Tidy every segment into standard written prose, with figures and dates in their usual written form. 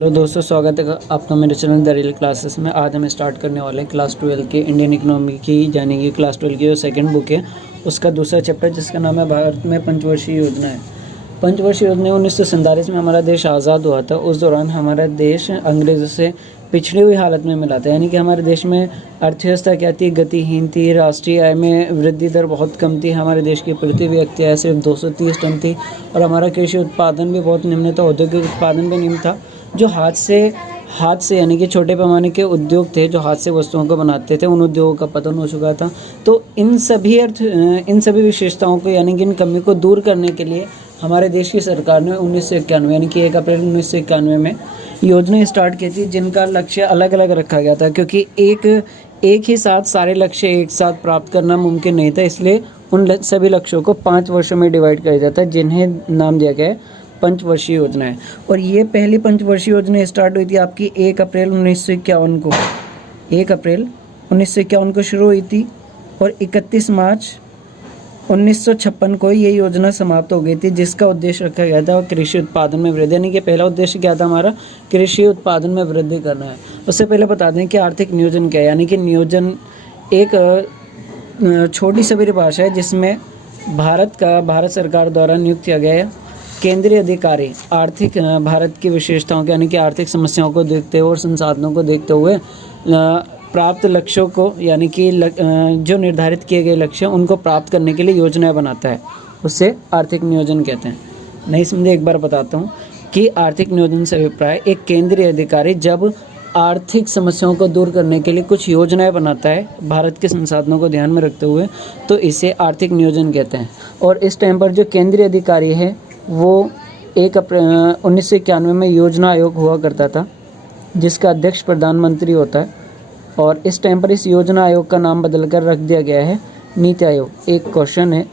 Hello दोस्तों, स्वागत है आपका मेरे चैनल द रियल क्लासेस में। आज हम स्टार्ट करने वाले हैं क्लास 12 के इंडियन इकोनॉमी की, यानी कि क्लास 12 की जो सेकंड बुक है उसका दूसरा चैप्टर, जिसका नाम है भारत में पंचवर्षीय योजना है। पंचवर्षीय योजना 1947 में हमारा देश आज़ाद हुआ था। उस दौरान हमारा देश अंग्रेज़ों से पिछड़ी हुई हालत में मिला था, यानी कि हमारे देश में अर्थव्यवस्था क्या थी, गतिहीन थी। राष्ट्रीय आय में वृद्धि दर बहुत कम थी। हमारे देश की प्रति व्यक्ति आय सिर्फ 230 टन थी और हमारा कृषि उत्पादन भी बहुत निम्न था। औद्योगिक उत्पादन भी निम्न था। जो हाथ से यानी कि छोटे पैमाने के उद्योग थे, जो हाथ से वस्तुओं को बनाते थे, उन उद्योगों का पतन हो चुका था। तो इन सभी विशेषताओं को, यानी कि इन कमी को दूर करने के लिए हमारे देश की सरकार ने 1991 यानी कि 1 अप्रैल 1991 में योजना स्टार्ट की थी, जिनका लक्ष्य अलग अलग रखा गया था, क्योंकि एक ही साथ सारे लक्ष्य एक साथ प्राप्त करना मुमकिन नहीं था। इसलिए उन सभी लक्ष्यों को 5 वर्षों में डिवाइड किया जाता है, जिन्हें नाम दिया गया है पंचवर्षीय योजना है। और ये पहली पंचवर्षीय योजना स्टार्ट हुई थी आपकी 1 अप्रैल 1951 को। 1 अप्रैल 1951 को शुरू हुई थी और 31 मार्च 1956 को ये योजना समाप्त हो गई थी, जिसका उद्देश्य रखा गया था कृषि उत्पादन में वृद्धि। यानी कि पहला उद्देश्य क्या था हमारा, कृषि उत्पादन में वृद्धि करना है। उससे पहले बता दें कि आर्थिक नियोजन क्या है। यानी कि नियोजन एक छोटी सी परिभाषा है, जिसमें भारत सरकार द्वारा नियुक्त किया गया है केंद्रीय अधिकारी भारत की विशेषताओं के, यानी कि आर्थिक समस्याओं को देखते हुए और संसाधनों को देखते हुए प्राप्त लक्ष्यों को, यानी कि जो निर्धारित किए गए लक्ष्य उनको प्राप्त करने के लिए योजनाएं बनाता है। उससे आर्थिक नियोजन कहते हैं। नहीं समझे, एक बार बताता हूँ कि आर्थिक नियोजन से अभिप्राय एक केंद्रीय अधिकारी जब आर्थिक समस्याओं को दूर करने के लिए कुछ योजनाएं बनाता है भारत के संसाधनों को ध्यान में रखते हुए, तो इसे आर्थिक नियोजन कहते हैं। और इस टाइम पर जो केंद्रीय अधिकारी है वो 1 अप्रैल 1991 में योजना आयोग हुआ करता था, जिसका अध्यक्ष प्रधानमंत्री होता है। और इस टाइम पर इस योजना आयोग का नाम बदलकर रख दिया गया है नीति आयोग। एक क्वेश्चन है,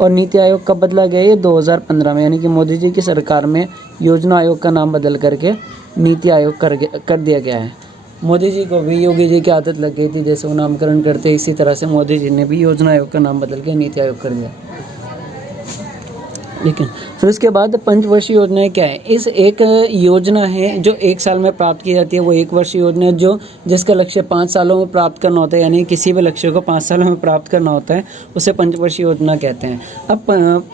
और नीति आयोग कब बदला गया? ये 2015 में, यानी कि मोदी जी की सरकार में योजना आयोग का नाम बदल करके नीति आयोग कर दिया गया है। मोदी जी को भी योगी जी की आदत लग गई थी, जैसे वो नामकरण करते, इसी तरह से मोदी जी ने भी योजना आयोग का नाम बदल के नीति आयोग कर दिया। लेकिन फिर उसके बाद पंचवर्षीय योजनाएं क्या है? इस एक योजना है जो 1 साल में प्राप्त की जाती है, वो 1 वर्षीय योजना है, जिसका लक्ष्य 5 सालों में प्राप्त करना होता है। यानी किसी भी लक्ष्य को 5 सालों में प्राप्त करना होता है, उसे पंचवर्षीय योजना कहते हैं। अब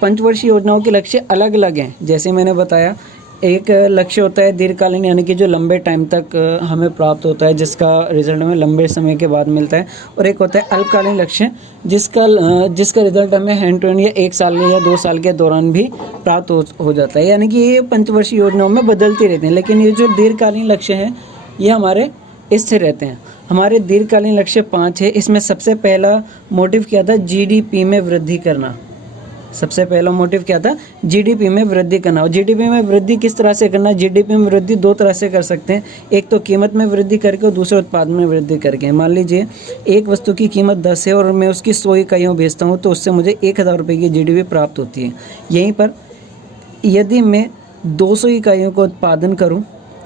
पंचवर्षीय योजनाओं के लक्ष्य अलग अलग हैं। जैसे मैंने बताया, एक लक्ष्य होता है दीर्घकालीन, यानी कि जो लंबे टाइम तक हमें प्राप्त होता है, जिसका रिजल्ट हमें लंबे समय के बाद मिलता है। और एक होता है अल्पकालीन लक्ष्य, जिसका रिजल्ट हमें हैंड टू हैंड या 1 साल या 2 साल के दौरान भी प्राप्त हो जाता है। यानी कि ये पंचवर्षीय योजनाओं में बदलती रहती हैं। लेकिन ये जो दीर्घकालीन लक्ष्य हैं ये हमारे स्थिर रहते हैं। हमारे दीर्घकालीन लक्ष्य 5 है। इसमें सबसे पहला मोटिव क्या था? जीडीपी में वृद्धि करना। सबसे पहला मोटिव क्या था? जीडीपी में वृद्धि करना। और जीडीपी में वृद्धि किस तरह से करना? जीडीपी में वृद्धि 2 तरह से कर सकते हैं। एक तो कीमत में वृद्धि करके और दूसरा उत्पादन में वृद्धि करके। मान लीजिए एक वस्तु की कीमत 10 है और मैं उसकी 100 इकाइयों बेचता हूँ, तो उससे मुझे 1000 रुपये की जीडीपी प्राप्त होती है। यहीं पर यदि मैं 200 इकाइयों को उत्पादन करूँ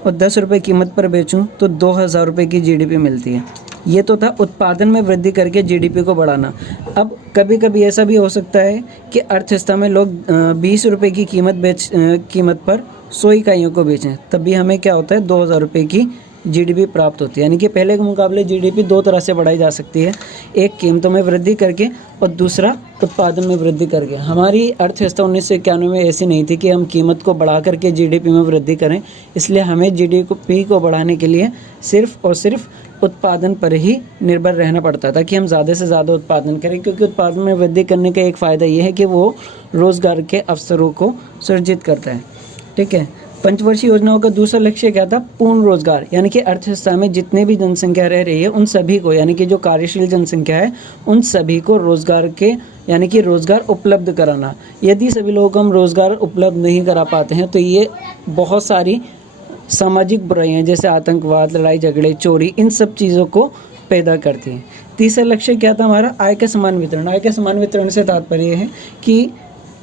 और 10 रुपये कीमत पर बेचूँ तो 2000 रुपये की जीडीपी मिलती है। ये तो था उत्पादन में वृद्धि करके जीडीपी को बढ़ाना। अब कभी कभी ऐसा भी हो सकता है कि अर्थव्यवस्था में लोग 20 रुपये की कीमत पर 100 इकाइयों को बेचें, तब भी हमें क्या होता है? 2000 रुपये की जीडीपी प्राप्त होती है। यानी कि पहले के मुकाबले जीडीपी 2 तरह से बढ़ाई जा सकती है, एक कीमतों में वृद्धि करके और दूसरा उत्पादन में वृद्धि करके। हमारी अर्थव्यवस्था 1991 में ऐसी नहीं थी कि हम कीमत को बढ़ा करके जीडीपी में वृद्धि करें। इसलिए हमें जीडीपी को बढ़ाने के लिए सिर्फ और सिर्फ उत्पादन पर ही निर्भर रहना पड़ता था कि हम ज़्यादा से ज़्यादा उत्पादन करें, क्योंकि उत्पादन में वृद्धि करने का एक फ़ायदा ये है कि वो रोज़गार के अवसरों को सृजित करता है। ठीक है। पंचवर्षीय योजनाओं का दूसरा लक्ष्य क्या था? पूर्ण रोजगार। यानी कि अर्थव्यवस्था में जितने भी जनसंख्या रह रही है उन सभी को, यानी कि जो कार्यशील जनसंख्या है उन सभी को यानी कि रोजगार उपलब्ध कराना। यदि सभी लोगों को हम रोजगार उपलब्ध नहीं करा पाते हैं तो ये बहुत सारी सामाजिक बुराइयां, जैसे आतंकवाद, लड़ाई झगड़े, चोरी, इन सब चीज़ों को पैदा करती हैं। तीसरा लक्ष्य क्या था हमारा? आय का समान वितरण। आय के समान वितरण से तात्पर्य है कि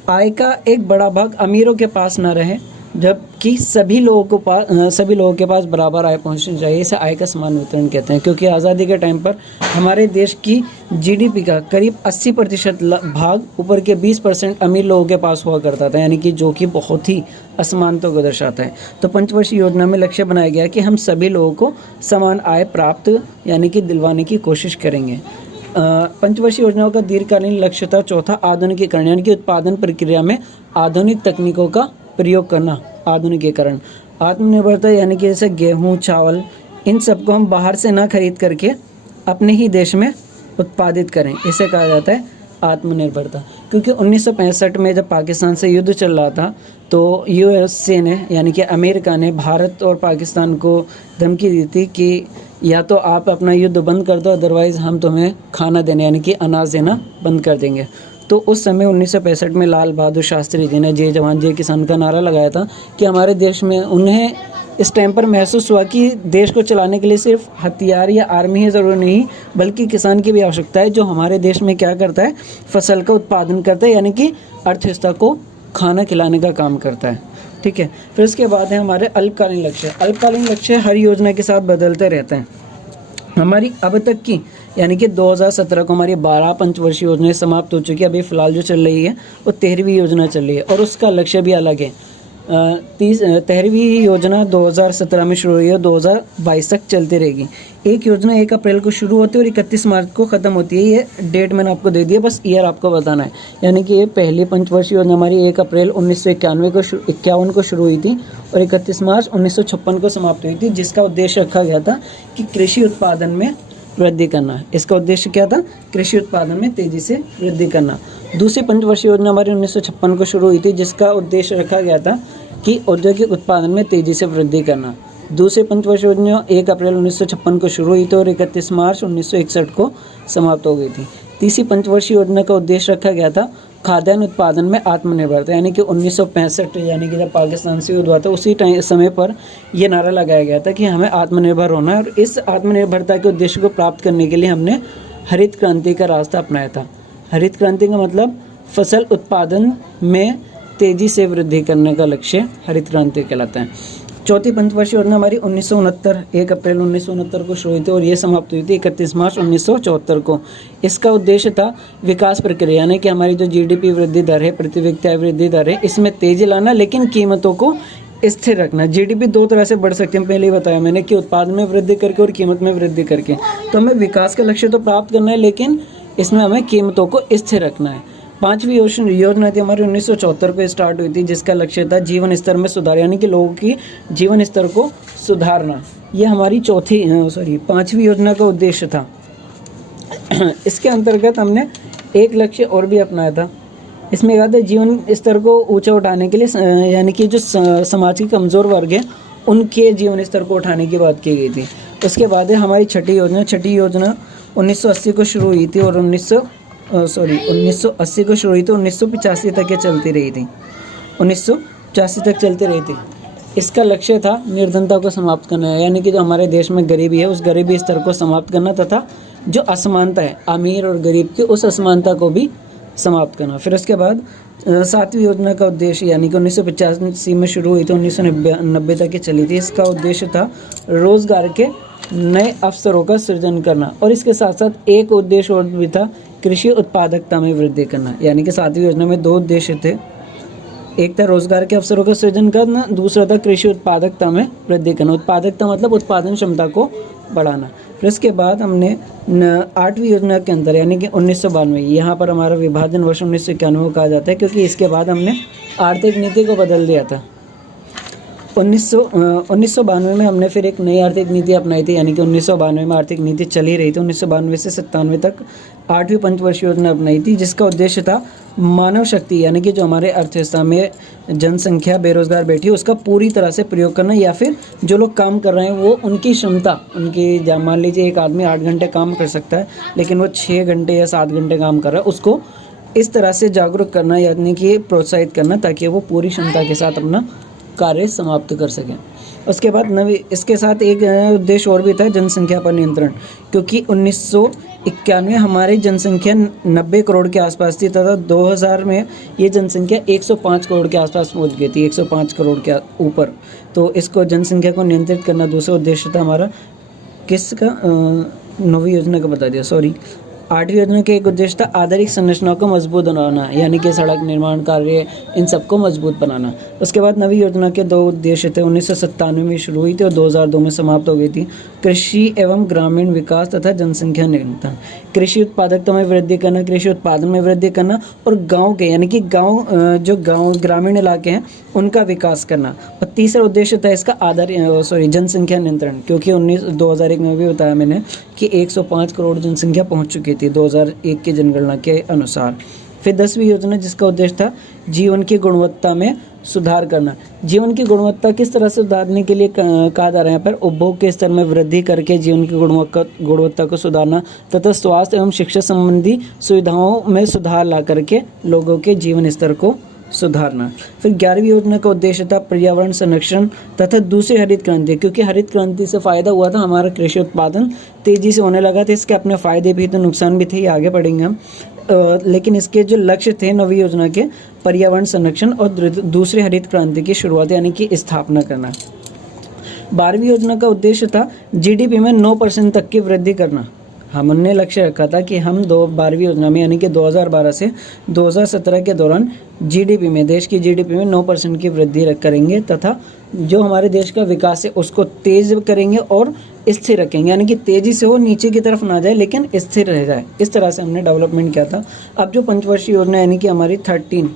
आय का एक बड़ा भाग अमीरों के पास ना रहे जबकि सभी लोगों के पास बराबर आय पहुंचनी चाहिए। इसे आय का समान वितरण कहते हैं, क्योंकि आज़ादी के टाइम पर हमारे देश की जीडीपी का करीब 80% भाग ऊपर के 20% अमीर लोगों के पास हुआ करता था, यानी कि जो कि बहुत ही असमानता को दर्शाता है। तो पंचवर्षीय योजना में लक्ष्य बनाया गया कि हम सभी लोगों को समान आय प्राप्त यानी कि दिलवाने की कोशिश करेंगे। पंचवर्षीय योजनाओं का दीर्घकालीन लक्ष्य था चौथा, आधुनिकीकरण, यानी कि उत्पादन प्रक्रिया में आधुनिक तकनीकों का प्रयोग करना, आधुनिकीकरण। आत्मनिर्भरता, यानी कि जैसे गेहूँ, चावल, इन सबको हम बाहर से ना खरीद करके अपने ही देश में उत्पादित करें, इसे कहा जाता है आत्मनिर्भरता। क्योंकि 1965 में जब पाकिस्तान से युद्ध चल रहा था तो यूएसए ने, यानी कि अमेरिका ने भारत और पाकिस्तान को धमकी दी थी कि या तो आप अपना युद्ध बंद कर दो, अदरवाइज़ हम तुम्हें खाना देने यानी कि अनाज देना बंद कर देंगे। तो उस समय 1965 में लाल बहादुर शास्त्री जी ने जय जवान जय किसान का नारा लगाया था कि हमारे देश में, उन्हें इस टाइम पर महसूस हुआ कि देश को चलाने के लिए सिर्फ हथियार या आर्मी ही ज़रूरी नहीं, बल्कि किसान की भी आवश्यकता है, जो हमारे देश में क्या करता है, फसल का उत्पादन करता है, यानी कि अर्थव्यवस्था को खाना खिलाने का काम करता है। ठीक है, फिर उसके बाद है हमारे अल्पकालीन लक्ष्य। अल्पकालीन लक्ष्य हर योजना के साथ बदलते रहते हैं। हमारी अब तक की, यानी कि 2017 को हमारी 12 पंचवर्षीय योजनाएं समाप्त हो चुकी है। अभी फ़िलहाल जो चल रही है वो 13वीं योजना चल रही है और उसका लक्ष्य भी अलग है। 13वीं योजना 2017 में शुरू हुई है, 2022 तक चलती रहेगी। एक योजना 1 अप्रैल को शुरू होती है और 31 मार्च को ख़त्म होती है। ये डेट मैंने आपको दे दी है, बस ईयर आपको बताना है। यानी कि ये पहली पंचवर्षीय योजना हमारी 1 अप्रैल 1951 को शुरू हुई थी और 31 मार्च 1956 को समाप्त हुई थी, जिसका उद्देश्य रखा गया था कि कृषि उत्पादन में वृद्धि करना। इसका उद्देश्य क्या था? कृषि उत्पादन में तेज़ी से वृद्धि करना। दूसरी पंचवर्षीय योजना हमारी 1956 को शुरू हुई थी, जिसका उद्देश्य रखा गया था कि औद्योगिक उत्पादन में तेज़ी से वृद्धि करना। दूसरी पंचवर्षीय योजना 1 अप्रैल 1956 को शुरू हुई थी और 31 मार्च 1961 को समाप्त हो गई थी। तीसरी पंचवर्षीय योजना का उद्देश्य रखा गया था खाद्यान्न उत्पादन में आत्मनिर्भरता, यानी कि 1965, यानी कि जब पाकिस्तान से युद्ध हुआ था उसी समय पर यह नारा लगाया गया था कि हमें आत्मनिर्भर होना है। और इस आत्मनिर्भरता के उद्देश्य को प्राप्त करने के लिए हमने हरित क्रांति का रास्ता अपनाया था। हरित क्रांति का मतलब फसल उत्पादन में तेज़ी से वृद्धि करने का लक्ष्य हरित क्रांति कहलाता है। चौथी पंचवर्षीय योजना हमारी 1969 1 अप्रैल 1969 को शुरू हुई थी और ये समाप्त हुई थी 31 मार्च 1974 को। इसका उद्देश्य था विकास प्रक्रिया, यानी कि हमारी जो जीडीपी वृद्धि दर है, प्रति व्यक्ति आय वृद्धि दर है, इसमें तेजी लाना, लेकिन कीमतों को स्थिर रखना। जीडीपी 2 तरह से बढ़ सकती है, पहले ही बताया मैंने कि उत्पादन में वृद्धि करके और कीमत में वृद्धि करके। तो हमें विकास का लक्ष्य तो प्राप्त करना है, लेकिन इसमें हमें कीमतों को स्थिर रखना है। 5वीं योजना थी हमारी 1974 को स्टार्ट हुई थी, जिसका लक्ष्य था जीवन स्तर में सुधार, यानी कि लोगों की जीवन स्तर को सुधारना। ये हमारी 5वीं योजना का उद्देश्य था। इसके अंतर्गत हमने एक लक्ष्य और भी अपनाया था। इसमें कहा था जीवन स्तर को ऊंचा उठाने के लिए, यानी कि जो समाज के कमज़ोर वर्ग है उनके जीवन स्तर को उठाने की बात की गई थी। उसके बाद है हमारी छठी योजना 1980 को शुरू हुई थी और 1980 को शुरू हुई तो 1985 तक ये चलती रही थी। 1985 तक चलती रही थी। इसका लक्ष्य था निर्धनता को समाप्त करना, यानी कि जो हमारे देश में गरीबी है उस गरीबी स्तर को समाप्त करना तथा जो असमानता है अमीर और गरीब की, उस असमानता को भी समाप्त करना। फिर उसके बाद 7वीं योजना का उद्देश्य, यानी कि 1985 में शुरू हुई तो 1990 तक ये चली थी। इसका उद्देश्य था रोजगार के नए अवसरों का सृजन करना और इसके साथ साथ एक उद्देश्य और भी था, कृषि उत्पादकता में वृद्धि करना। यानी कि 7वीं योजना में 2 उद्देश्य थे, एक था रोजगार के अवसरों का सृजन करना, दूसरा था कृषि उत्पादकता में वृद्धि करना। उत्पादकता मतलब उत्पादन क्षमता को बढ़ाना। फिर उसके बाद हमने 8वीं योजना के अंदर, यानी कि 1992, यहाँ पर हमारा विभाजन वर्ष 1991 को कहा जाता है, क्योंकि इसके बाद हमने आर्थिक नीति को बदल दिया था। 1992 में हमने फिर एक नई आर्थिक नीति अपनाई थी, यानी कि 1992 में आर्थिक नीति चली रही थी। 1992 से 97 तक 8वीं पंचवर्षीय योजना अपनाई थी, जिसका उद्देश्य था मानव शक्ति, यानी कि जो हमारे अर्थव्यवस्था में जनसंख्या बेरोजगार बैठी है उसका पूरी तरह से प्रयोग करना, या फिर जो लोग काम कर रहे हैं वो उनकी क्षमता, मान लीजिए एक आदमी 8 घंटे काम कर सकता है लेकिन वो 6 घंटे या 7 घंटे काम कर रहा है, उसको इस तरह से जागरूक करना, यानी कि प्रोत्साहित करना, ताकि वो पूरी क्षमता के साथ अपना कार्य समाप्त कर सकें। उसके बाद इसके साथ एक उद्देश्य और भी था, जनसंख्या पर नियंत्रण, क्योंकि 1991 हमारी जनसंख्या 90 करोड़ के आसपास थी तथा 2000 में ये जनसंख्या 105 करोड़ के आसपास पहुंच गई थी, 105 करोड़ के ऊपर। तो इसको जनसंख्या को नियंत्रित करना दूसरा उद्देश्य था हमारा। किसका? 9वीं योजना का बता दिया, सॉरी। 8वीं योजना के एक उद्देश्य था आधारिक संरचनाओं को मजबूत बनाना, यानी कि सड़क निर्माण कार्य, इन सबको मजबूत बनाना। उसके बाद 9वीं योजना के 2 उद्देश्य थे, 1997 में शुरू हुई थी और 2002 में समाप्त हो गई थी। कृषि एवं ग्रामीण विकास तथा जनसंख्या नियंत्रण, कृषि उत्पादकता में वृद्धि करना, कृषि उत्पादन में वृद्धि करना और गाँव के, यानी कि जो गाँव ग्रामीण इलाके हैं उनका विकास करना। और तीसरा उद्देश्य था इसका जनसंख्या नियंत्रण, क्योंकि 2001 में भी बताया मैंने कि 105 करोड़ जनसंख्या पहुंच चुकी थी 2001 की जनगणना के अनुसार। फिर 10वीं योजना जिसका उद्देश्य था जीवन की गुणवत्ता में सुधार करना। जीवन की गुणवत्ता किस तरह से सुधारने के लिए कहा जा रहा है यहाँ पर? उपभोग के स्तर में वृद्धि करके जीवन की गुणवत्ता को सुधारना तथा स्वास्थ्य एवं शिक्षा संबंधी सुविधाओं में सुधार ला करके लोगों के जीवन स्तर को सुधारना। फिर 11वीं योजना का उद्देश्य था पर्यावरण संरक्षण तथा दूसरी हरित क्रांति, क्योंकि हरित क्रांति से फ़ायदा हुआ था, हमारा कृषि उत्पादन तेज़ी से होने लगा था। इसके अपने फ़ायदे भी थे, नुकसान भी थे, ये आगे पढ़ेंगे हम। लेकिन इसके जो लक्ष्य थे 9वीं योजना के, पर्यावरण संरक्षण और दूसरी हरित क्रांति की शुरुआत यानी कि स्थापना करना। 12वीं योजना का उद्देश्य था GDP में 9% तक की वृद्धि करना। हमने लक्ष्य रखा था कि हम 12वीं योजना में यानी कि 2012 से 2017 के दौरान GDP में, देश की GDP में 9% की वृद्धि करेंगे तथा जो हमारे देश का विकास है उसको तेज़ करेंगे और स्थिर रखेंगे, यानी कि तेज़ी से वो नीचे की तरफ ना जाए लेकिन स्थिर रह जाए। इस तरह से हमने डेवलपमेंट किया था। अब जो पंचवर्षीय योजना यानी कि हमारी 13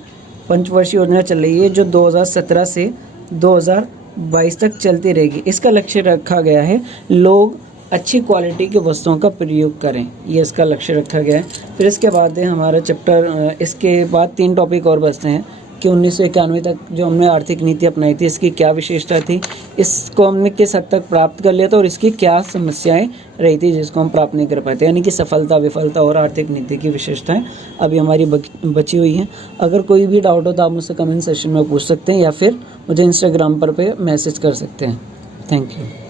पंचवर्षीय योजना चल रही है जो 2017 से 2022 तक चलती रहेगी, इसका लक्ष्य रखा गया है लोग अच्छी क्वालिटी की वस्तुओं का प्रयोग करें, ये इसका लक्ष्य रखा गया है। फिर इसके बाद है हमारा चैप्टर, इसके बाद 3 टॉपिक और बचते हैं कि 1991 तक जो हमने आर्थिक नीति अपनाई थी इसकी क्या विशेषता थी, इसको हमने किस हद तक प्राप्त कर लिया था और इसकी क्या समस्याएं रही थी जिसको हम प्राप्त नहीं कर पाए थे, यानी कि सफलता, विफलता और आर्थिक नीति की विशेषताएं अभी हमारी बची हुई हैं। अगर कोई भी डाउट हो तो आप मुझसे कमेंट सेक्शन में पूछ सकते हैं या फिर मुझे इंस्टाग्राम पर मैसेज कर सकते हैं। Thank you.